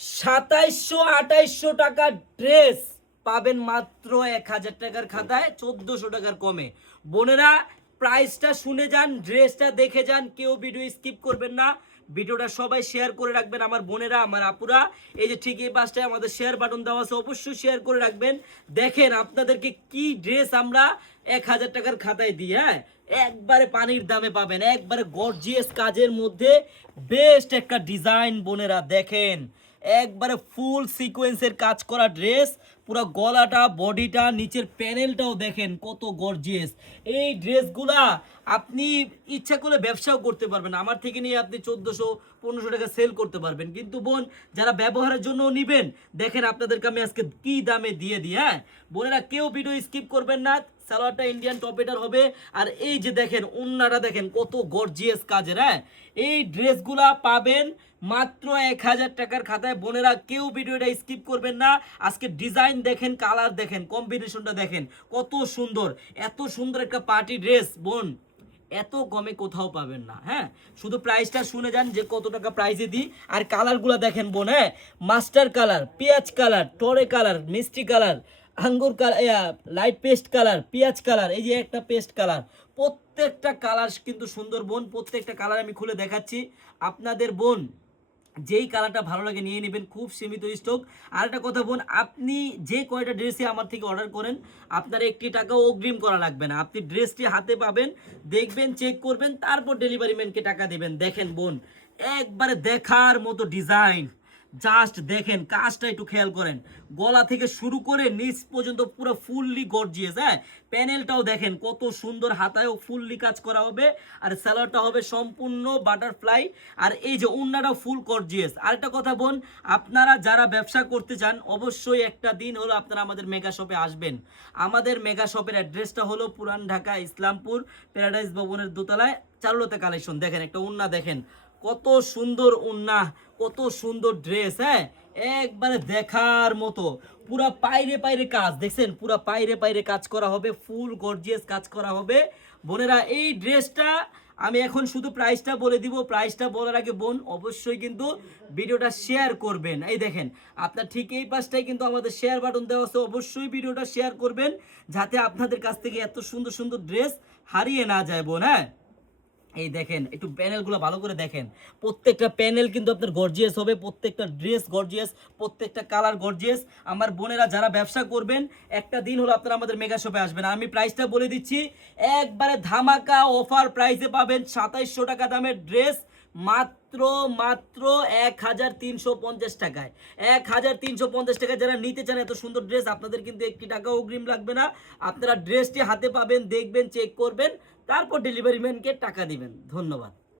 সাতাইশশো আঠাইশশো টাকার ড্রেস পাবেন মাত্র এক হাজার টাকার খাতায়, চোদ্দশো টাকার কমে। বোনেরা, প্রাইসটা শুনে যান, ড্রেসটা দেখে যান, কেউ ভিডিও স্কিপ করবেন না। ভিডিওটা সবাই শেয়ার করে রাখবেন, আমার বোনেরা, আমার আপুরা। এই যে ঠিক এই পাশটায় আমাদের শেয়ার বাটন দেওয়া আছে, অবশ্যই শেয়ার করে রাখবেন। দেখেন আপনাদেরকে কি ড্রেস আমরা এক হাজার টাকার খাতায় দিই হ্যাঁ? একবারে পানির দামে পাবেন, একবারে গর্জিয়াস কাজের মধ্যে বেস্ট একটা ডিজাইন বোনেরা, দেখেন। একবারে ফুল সিকোয়েন্সের কাজ করা ড্রেস পুরো গলাটা বডিটা নিচের প্যানেলটাও দেখেন কত গর্জিয়াস এই ড্রেসগুলা আপনি ইচ্ছা করলে ব্যবসাও করতে পারবেন। আমার থেকে নিয়ে আপনি চোদ্দোশো, পনেরোশো টাকা সেল করতে পারবেন। কিন্তু বোন, যারা ব্যবহারের জন্য নিবেন, দেখেন আপনাদেরকে আমি আজকে কি দামে দিয়ে দিই হ্যাঁ? বোনেরা, কেউ ভিডিও স্কিপ করবেন না। সালোয়ারটা ইন্ডিয়ান টপেটার হবে। আর এই যে দেখেন, উন্নাটা দেখেন, কত গর্জিয়াস কাজের হ্যাঁ? এই ড্রেসগুলা পাবেন মাত্র এক হাজার টাকার খাতায়। বোনেরা, কেউ ভিডিওটা স্কিপ করবেন না। আজকে ডিজাইন দেখেন কালার দেখেন কম্বিনেশনটা দেখেন, কত সুন্দর। এত সুন্দর একটা পার্টি ড্রেস বোন। এত কমে কোথাও পাবেন না হ্যাঁ? শুধু প্রাইসটা শুনে যান যে কত টাকা প্রাইসে দিই। আর কালারগুলো দেখেন, বোন হ্যাঁ? মাস্টার কালার পেঁয়াজ কালার টরে কালার মিষ্টি কালার আঙ্গুর কালার লাইট পেস্ট কালার পেঁয়াজ কালার এই যে একটা পেস্ট কালার প্রত্যেকটা কালার কিন্তু সুন্দর বোন, প্রত্যেকটা কালার আমি খুলে দেখাচ্ছি। আপনাদের বোন, যেই কালারটা ভালো লাগে নিয়ে নেবেন, খুব সীমিত স্টক আর একটা কথা বোন, আপনি যে কয়টা ড্রেসই আমার থেকে অর্ডার করেন, আপনার একটি টাকাও অগ্রিম করা লাগবে না। আপনি ড্রেসটি হাতে পাবেন, দেখবেন চেক করবেন, তারপর ডেলিভারি ম্যানকে টাকা দেবেন। দেখেন বোন, একবারে দেখার মতো ডিজাইন জাস্ট দেখেন, কাজটা একটু খেয়াল করেন। গলা থেকে শুরু করে নিচ পর্যন্ত পুরো ফুললি গর্জিয়াস হ্যাঁ? প্যানেলটাও দেখেন, কত সুন্দর হাতায়ও ফুললি কাজ করা হবে। আর স্যালোয়ারটা হবে সম্পূর্ণ বাটারফ্লাই আর এই যে উন্নাটাও ফুল গর্জিয়াস আর একটা কথা বোন, আপনারা যারা ব্যবসা করতে চান, অবশ্যই একটা দিন হলো আপনারা আমাদের মেগা শপে আসবেন। আমাদের মেগা শপের অ্যাড্রেসটা হলো পুরান ঢাকা, ইসলামপুর প্যারাডাইস ভবনের দোতলায় চারুলতা কালেকশন দেখেন, একটা উন্না দেখেন। কত সুন্দর উন্না, কত সুন্দর ড্রেস হ্যাঁ? একবারে দেখার মতো। পুরা পাইরে পাইরে কাজ, দেখছেন? পুরা পাইরে পাইরে কাজ করা হবে, ফুল গর্জিয়াস কাজ করা হবে। বোনেরা, এই ড্রেসটা আমি এখন শুধু প্রাইসটা বলে দিব। প্রাইসটা বলার আগে বোন, অবশ্যই কিন্তু ভিডিওটা শেয়ার করবেন। এই দেখেন, আপনার ঠিক এই পাশটাই কিন্তু আমাদের শেয়ার বাটন দেওয়া আছে। অবশ্যই ভিডিওটা শেয়ার করবেন, যাতে আপনাদের কাছ থেকে এত সুন্দর সুন্দর ড্রেস হারিয়ে না যায় বোন হ্যাঁ? এই দেখেন, একটু প্যানেলগুলো ভালো করে দেখেন। প্রত্যেকটা প্যানেল কিন্তু আপনার গর্জিয়াস হবে, প্রত্যেকটা ড্রেস গর্জিয়াস প্রত্যেকটা কালার গর্জিয়াস আমার বোনেরা যারা ব্যবসা করবেন, একটা দিন হলো আপনারা আমাদের মেগা শপে আসবেন। আমি প্রাইসটা বলে দিচ্ছি, একবারে ধামাকা অফার প্রাইসে পাবেন সাতাইশশো টাকা দামের ড্রেস মাত্র মাত্র এক হাজার তিনশো পঞ্চাশ টাকায়। এক হাজার তিনশো পঞ্চাশ টাকায় যারা নিতে চান এত সুন্দর ড্রেস আপনাদের কিন্তু একটি টাকা অগ্রিম লাগবে না। আপনারা ড্রেসটি হাতে পাবেন, দেখবেন চেক করবেন, তারপর ডেলিভারি ম্যানকে টাকা দিবেন। ধন্যবাদ।